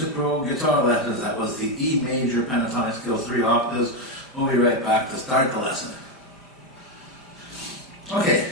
to Pro Guitar Lessons. That was the E Major Pentatonic Scale 3 Octaves. We'll be right back to start the lesson. Okay,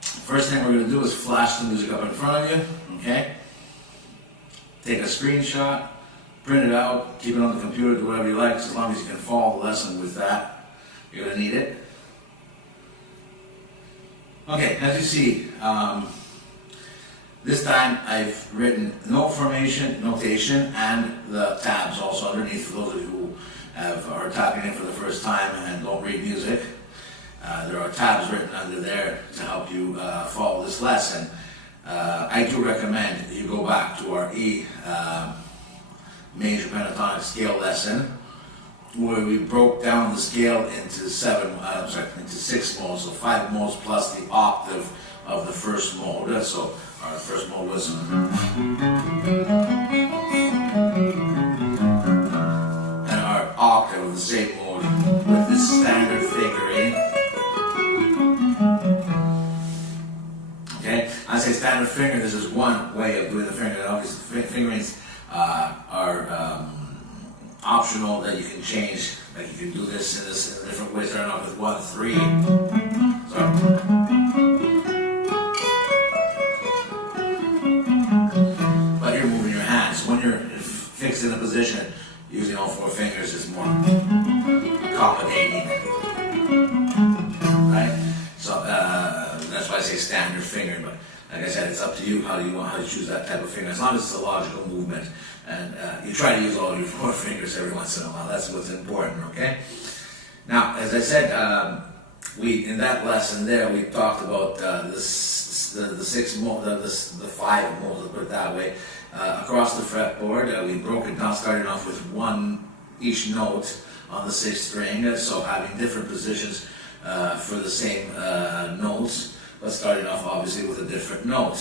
first thing we're going to do is flash the music up in front of you, okay? Take a screenshot, print it out, keep it on the computer, do whatever you like, as long as you can follow the lesson with that. You're going to need it. Okay, as you see, this time I've written note formation, notation, and the tabs also underneath for those of you who are tapping in for the first time and don't read music. There are tabs written under there to help you follow this lesson. I do recommend you go back to our E Major Pentatonic Scale lesson, where we broke down the scale into six modes, so 5 modes plus the octave of the first mode. So our first mode was, and our octave of the same mode with this standard fingering. Okay, I say standard fingering. This is one way of doing the fingering. Obviously, fingerings are optional, that you can change. Like you can do this in a different way, starting off with 1, 3. But you're moving your hands. When you're fixed in a position, using all 4 fingers is more accommodating. Right? So that's why I say standard fingering. But like I said, it's up to you how you choose that type of finger. As long as it's a logical movement, and you try to use all your 4 fingers every once in a while. That's what's important. Okay. Now, as I said, in that lesson there we talked about the 6 modes, the 5 modes. Let's put it that way. Across the fretboard, we broke it down, starting off with 1 each note on the 6th string. So having different positions for the same notes, but starting off obviously with a different note.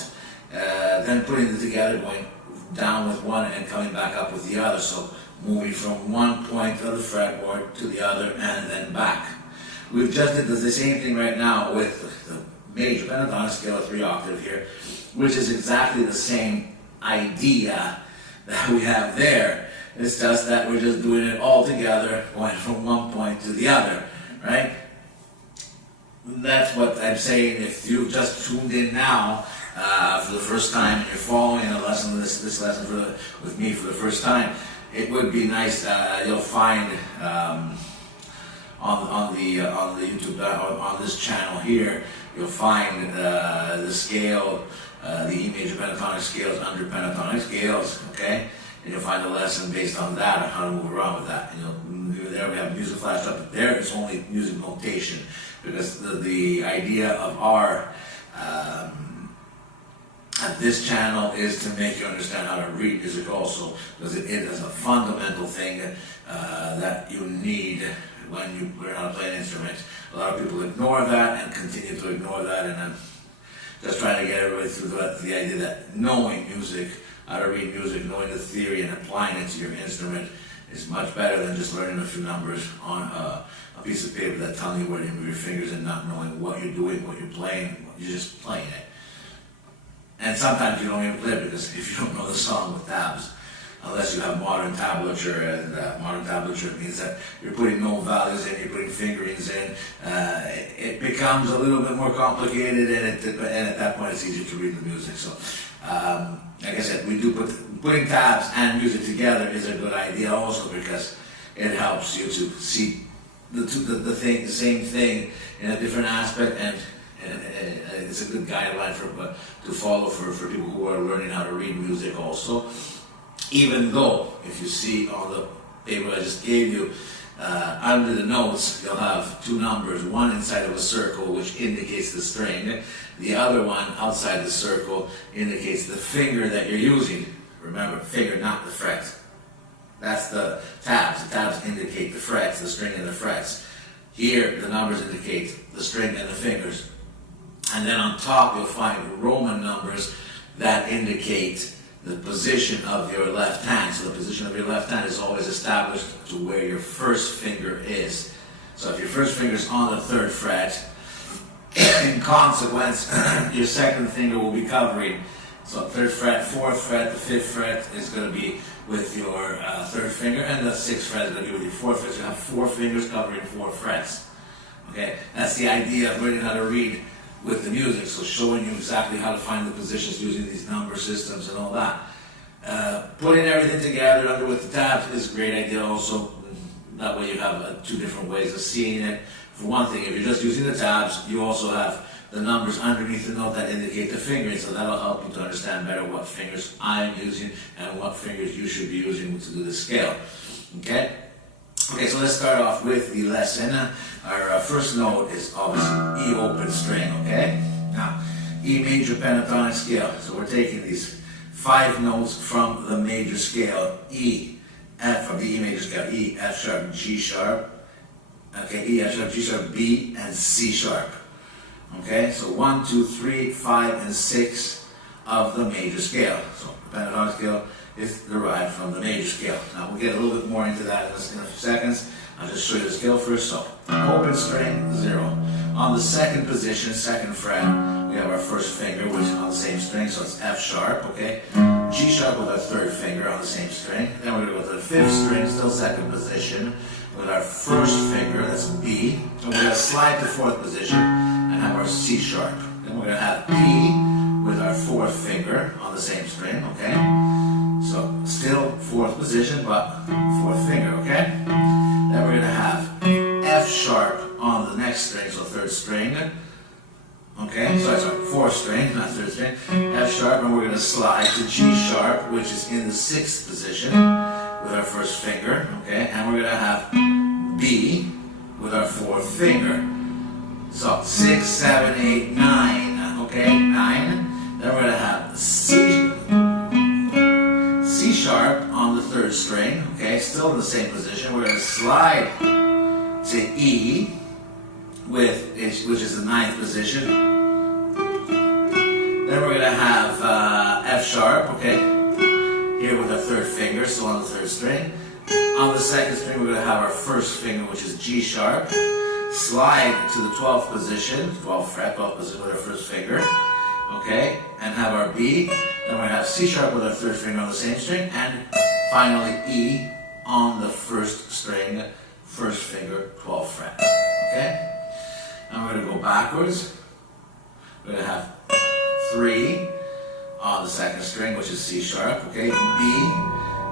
Then putting it together, going down with one and coming back up with the other. So moving from one point of the fretboard to the other and then back. We've just did the same thing right now with the Major Pentatonic Scale 3 octave here, which is exactly the same idea that we have there. It's just that we're just doing it all together, going from one point to the other, right? That's what I'm saying. If you've just tuned in now for the first time and you're following a lesson, this lesson with me for the first time, it would be nice. You'll find on the YouTube on this channel here, you'll find the scale, the E Major Pentatonic scales under pentatonic scales. Okay, and you'll find a lesson based on that, on how to move around with that. There we have music flashed up. There it's only music notation, because the idea of our at this channel is to make you understand how to read music also, because it is a fundamental thing that you need when you learn how to play an instrument. A lot of people ignore that and continue to ignore that, and I'm just trying to get everybody through the idea that knowing music, how to read music, knowing the theory and applying it to your instrument is much better than just learning a few numbers on a piece of paper that tell you where to move your fingers and not knowing what you're doing, what you're playing. You're just playing it. And sometimes you don't even play it, because if you don't know the song with tabs, unless you have modern tablature, and modern tablature means that you're putting note values in, you're putting fingerings in, it becomes a little bit more complicated, and at that point it's easier to read the music. So, like I said, we do putting tabs and music together is a good idea also, because it helps you to see the same thing in a different aspect, and it's a good guideline to follow for people who are learning how to read music also. Even though, if you see on the paper I just gave you, under the notes, you'll have 2 numbers, one inside of a circle, which indicates the string. The other one outside the circle indicates the finger that you're using. Remember, finger, not the fret. That's the tabs. The tabs indicate the frets, the string and the frets. Here, the numbers indicate the string and the fingers. And then on top, you'll find Roman numbers that indicate the position of your left hand. So the position of your left hand is always established to where your first finger is. So if your first finger is on the 3rd fret, in consequence, your second finger will be covering So 3rd fret, 4th fret, the 5th fret is going to be with your 3rd finger, and the 6th fret is going to be with your 4th fret. So you have 4 fingers covering 4 frets. Okay, that's the idea of learning how to read with the music, so showing you exactly how to find the positions using these number systems and all that. Putting everything together under with the tabs is a great idea also. That way you have 2 different ways of seeing it. For one thing, if you're just using the tabs, you also have the numbers underneath the note that indicate the fingers, so that'll help you to understand better what fingers I'm using and what fingers you should be using to do the scale. Okay? Okay, so let's start off with the lesson. Our first note is obviously E open string, okay? Now, E major pentatonic scale. So we're taking these 5 notes from the major scale, E, F, from the E major scale, E, F sharp, G sharp, okay, E, F sharp, G sharp, B, and C sharp. Okay, so 1, 2, 3, 5, and 6 of the major scale. So the pentatonic scale is derived from the major scale. Now we'll get a little bit more into that in a few seconds. I'll just show you the scale first. So open string, 0. On the 2nd position, 2nd fret, we have our 1st finger, which is on the same string, so it's F sharp, okay? G sharp with our 3rd finger on the same string. Then we're going to go to the 5th string, still 2nd position, with our 1st finger, that's B. And we're going to slide to 4th position and have our C sharp. Then we're going to have P with our 4th finger on the same string, okay? So still 4th position, but 4th finger, okay? Then we're going to have F sharp on the next string, so 3rd string. Okay, sorry, 4th string, not 3rd string. F sharp, and we're going to slide to G sharp, which is in the 6th position with our 1st finger. Okay, and we're going to have B with our 4th finger. So 6, 7, 8, 9. Okay, 9. Then we're going to have C sharp on the 3rd string. Okay, still in the same position. We're going to slide to E, which is the 9th position. Then we're going to have F sharp, okay, here with our 3rd finger, so on the 3rd string. On the 2nd string, we're going to have our 1st finger, which is G sharp. Slide to the 12th position, 12th fret, 12th position with our 1st finger, okay, and have our B. Then we're going to have C sharp with our 3rd finger on the same string, and finally E on the 1st string, 1st finger, 12th fret, okay? Now we're going to go backwards. We're going to have 3 on the 2nd string, which is C sharp, okay? B,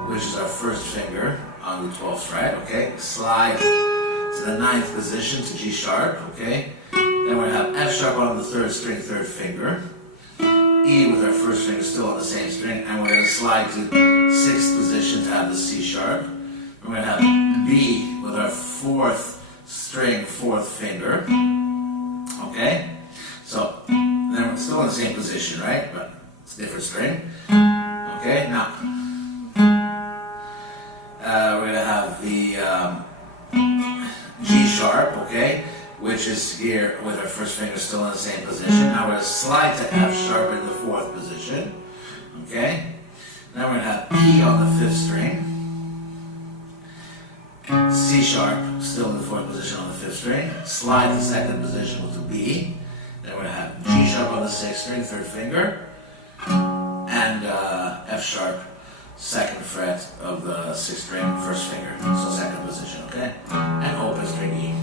which is our 1st finger on the 12th fret, okay? Slide to the 9th position to G sharp, okay? Then we're going to have F sharp on the 3rd string, 3rd finger. E with our 1st finger still on the same string, and we're going to slide to 6th position to have the C sharp. We're going to have B with our 4th string, 4th finger. Okay, so then we're still in the same position, right? But it's a different string. Okay, now we're going to have the G sharp, okay, which is here with our 1st finger still in the same position. Now we're going to slide to F sharp in the 4th position. Okay, now we're going to have E on the 5th string. C sharp, still in the 4th position on the 5th string. Slide to 2nd position with the B. Then we're going to have G sharp on the 6th string, 3rd finger. And F sharp, 2nd fret of the 6th string, 1st finger. So 2nd position, okay? And open string E.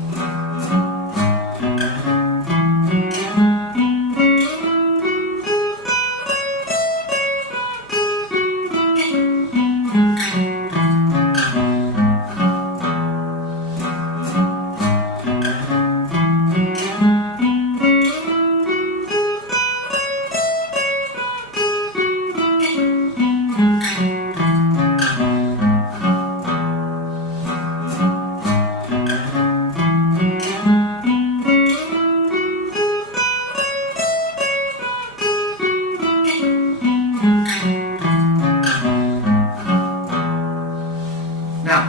Now,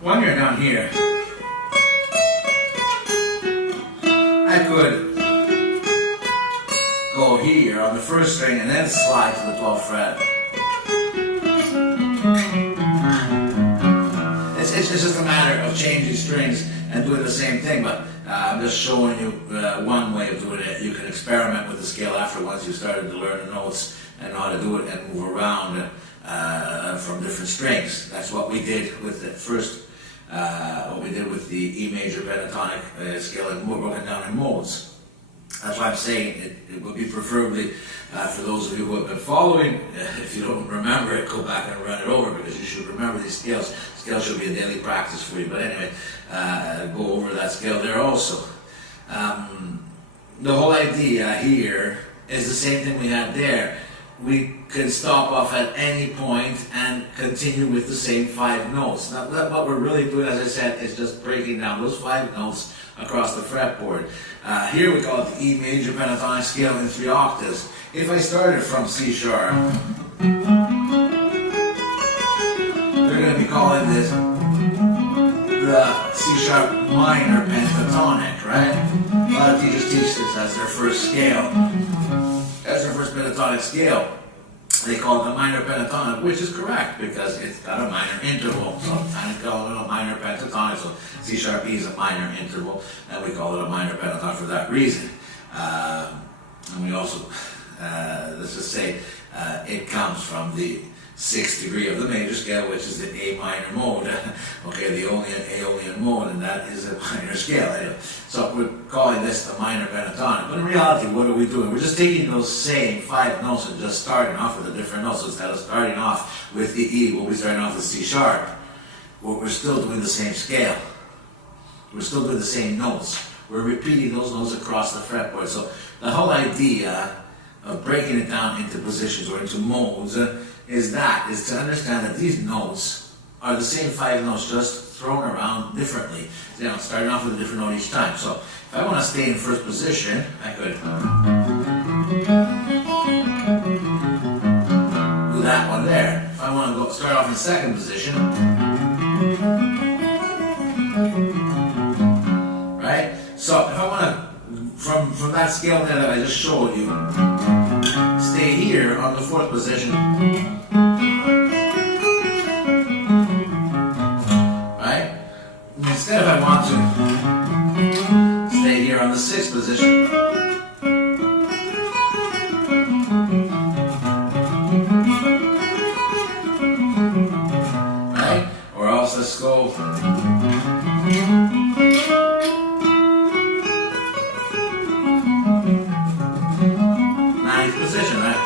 when you're down here, I could go here on the 1st string and then slide to the 12th fret. It's just a matter of changing strings and doing the same thing, but I'm just showing you one way of doing it. You can experiment with the scale after once you started to learn the notes and know how to do it and move around from different strings. That's what we did with the first, what we did with the E major pentatonic scale, and more broken down in modes. That's why I'm saying it would be preferably, for those of you who have been following, if you don't remember it, go back and run it over, because you should remember these scales. Scales should be a daily practice for you. But anyway, go over that scale there also. The whole idea here is the same thing we had there. We can stop off at any point and continue with the same 5 notes. Now, what we're really doing, as I said, is just breaking down those 5 notes across the fretboard. Here we call it the E major pentatonic scale in 3 octaves. If I started from C sharp, they're going to be calling this the C sharp minor pentatonic, right? A lot of teachers teach this as their first scale. That's their first pentatonic scale. They call it the minor pentatonic, which is correct because it's got a minor interval. So I call it a minor pentatonic. So C sharp E is a minor interval, and we call it a minor pentatonic for that reason. And we also, let's just say, it comes from the 6th degree of the major scale, which is the A minor mode. Okay, the Aeolian mode, and that is a minor scale. Anyway, so we're calling this the minor pentatonic. But in reality, what are we doing? We're just taking those same 5 notes and just starting off with a different note. So instead of starting off with the E, we'll be starting off with C sharp. Well, we're still doing the same scale. We're still doing the same notes. We're repeating those notes across the fretboard. So the whole idea of breaking it down into positions or into modes is to understand that these notes are the same 5 notes, just thrown around differently. You know, starting off with a different note each time. So if I want to stay in first position, I could do that one there. If I want to start off in second position, right? So if I want to, from that scale there that I just showed you, stay here on the 4th position, right? Instead, if I want to stay here on the 6th position, right? Or else let's go 9th position, right?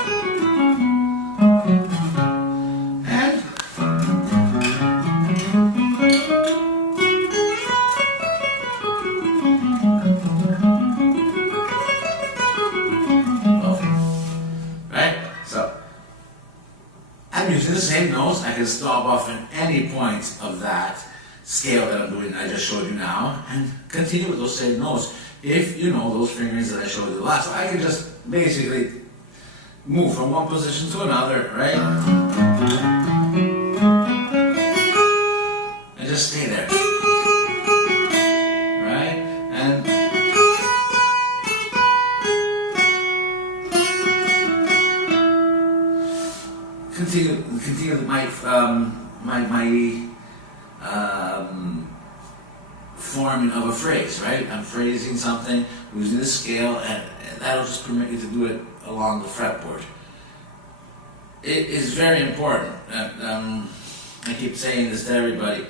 Using the same notes, I can stop off at any point of that scale that I'm doing, I just showed you now, and continue with those same notes if you know those fingerings that I showed you last. So I can just basically move from one position to another, right? And just stay there, right? And continue my forming of a phrase, right? I'm phrasing something using the scale, and that'll just permit you to do it along the fretboard. It is very important. I keep saying this to everybody.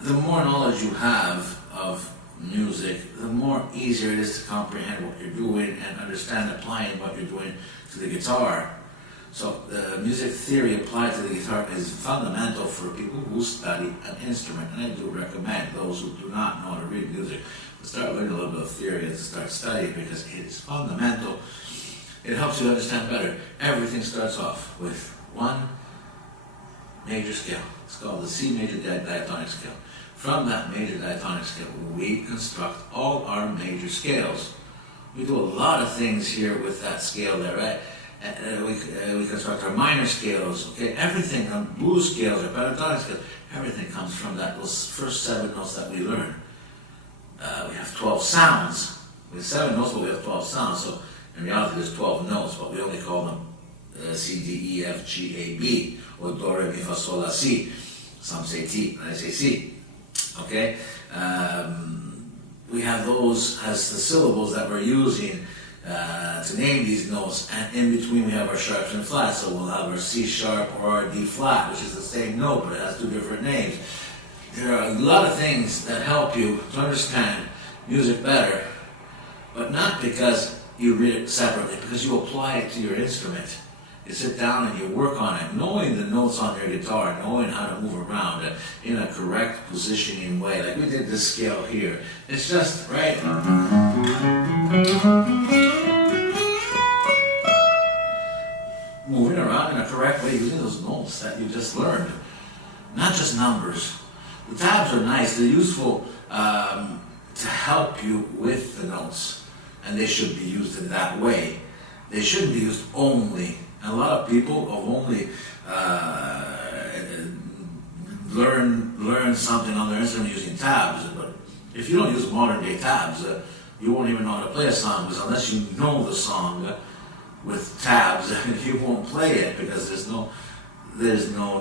The more knowledge you have of music, the more easier it is to comprehend what you're doing and understand applying what you're doing to the guitar. So the music theory applied to the guitar is fundamental for people who study an instrument, and I do recommend those who do not know how to read music to start learning a little bit of theory and to start studying, because it is fundamental. It helps you understand better. Everything starts off with one major scale. It's called the C major diatonic scale. From that major diatonic scale, we construct all our major scales. We do a lot of things here with that scale there, right? We construct our minor scales, okay? Everything on blues scales or pentatonic scales, everything comes from those first 7 notes that we learn. We have 12 sounds. We have 7 notes, but we have 12 sounds. So in reality, there's 12 notes, but we only call them C, D, E, F, G, A, B, or Do, Re, Mi, Fa, Sol, La, Si. Some say T, and I say C. Okay? We have those as the syllables that we're using to name these notes, and in between we have our sharps and flats. So we'll have our C sharp or our D flat, which is the same note, but it has two different names. There are a lot of things that help you to understand music better, but not because you read it separately, because you apply it to your instrument. You sit down and you work on it, knowing the notes on your guitar, knowing how to move around it in a correct positioning way. Like we did this scale here. It's just, right? Moving around in a correct way using those notes that you just learned. Not just numbers. The tabs are nice, they're useful to help you with the notes. And they should be used in that way. They shouldn't be used only. And a lot of people have only learn something on their instrument using tabs. But if you don't use modern day tabs, you won't even know how to play a song, because unless you know the song with tabs, you won't play it, because there's no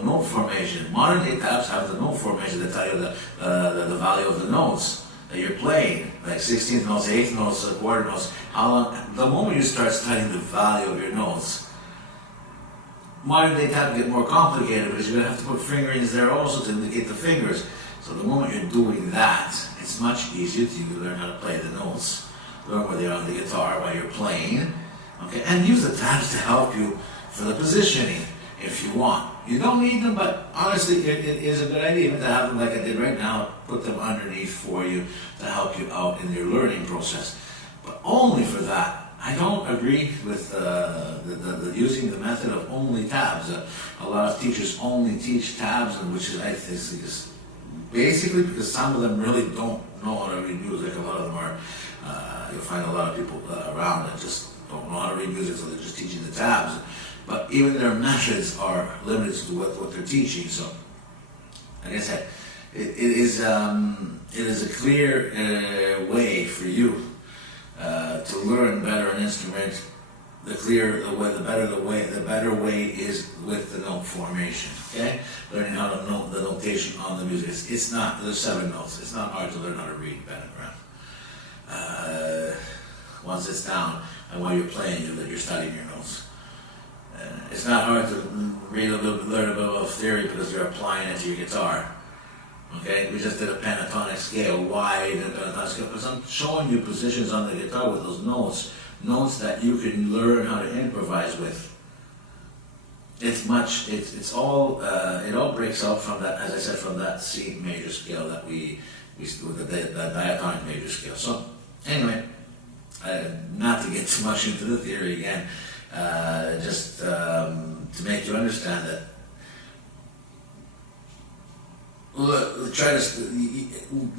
note formation. Modern day tabs have the note formation that tell you the value of the notes that you're playing, like 16th notes, 8th notes, quarter notes. How long? The moment you start studying the value of your notes, modern day tabs get more complicated, because you're going to have to put fingerings there also to indicate the fingers. So the moment you're doing that, it's much easier to learn how to play the notes, learn where they're on the guitar while you're playing, okay? And use the tabs to help you for the positioning if you want. You don't need them, but honestly, it is a good idea even to have them like I did right now, put them underneath for you to help you out in your learning process. But only for that. I don't agree with the using the method of only tabs. A lot of teachers only teach tabs, and which is, I think, is basically because some of them really don't know how to read music. A lot of them are, you'll find a lot of people around that just don't know how to read music, so they're just teaching the tabs. But even their methods are limited to what they're teaching. So, like I said, it is a clear way for you to learn better an instrument. The better way is with the note formation. Okay, learning how to note the notation on the music. It's not. There's 7 notes. It's not hard to learn how to read pentagram. Once it's down, and while you're playing, you're studying your notes. It's not hard to learn a bit of theory, because you're applying it to your guitar. Okay, we just did a pentatonic scale, wide and pentatonic scale, because I'm showing you positions on the guitar with those notes that you can learn how to improvise with. It all breaks out from that, as I said, from that C major scale that we with the diatonic major scale. So anyway, not to get too much into the theory again, just to make you understand that.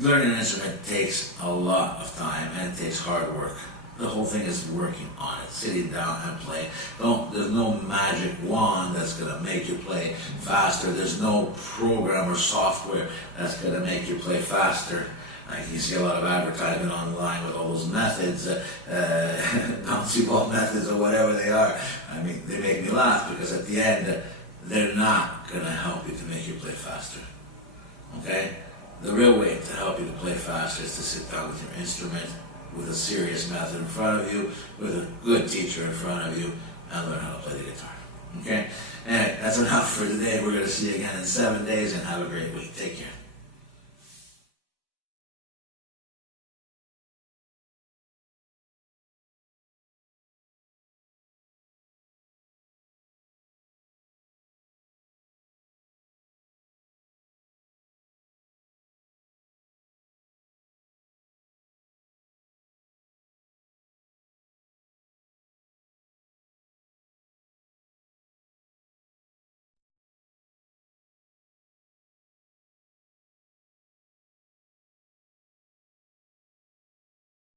Learning an instrument takes a lot of time, and it takes hard work. The whole thing is working on it, sitting down and playing. There's no magic wand that's going to make you play faster. There's no program or software that's going to make you play faster. You see a lot of advertisement online with all those methods, bouncy ball methods or whatever they are. I mean, they make me laugh, because at the end, they're not going to help you to make you play faster. Okay? The real way to help you to play faster is to sit down with your instrument, with a serious method in front of you, with a good teacher in front of you, and learn how to play the guitar. Okay? Anyway, that's enough for today. We're going to see you again in 7 days, and have a great week. Take care.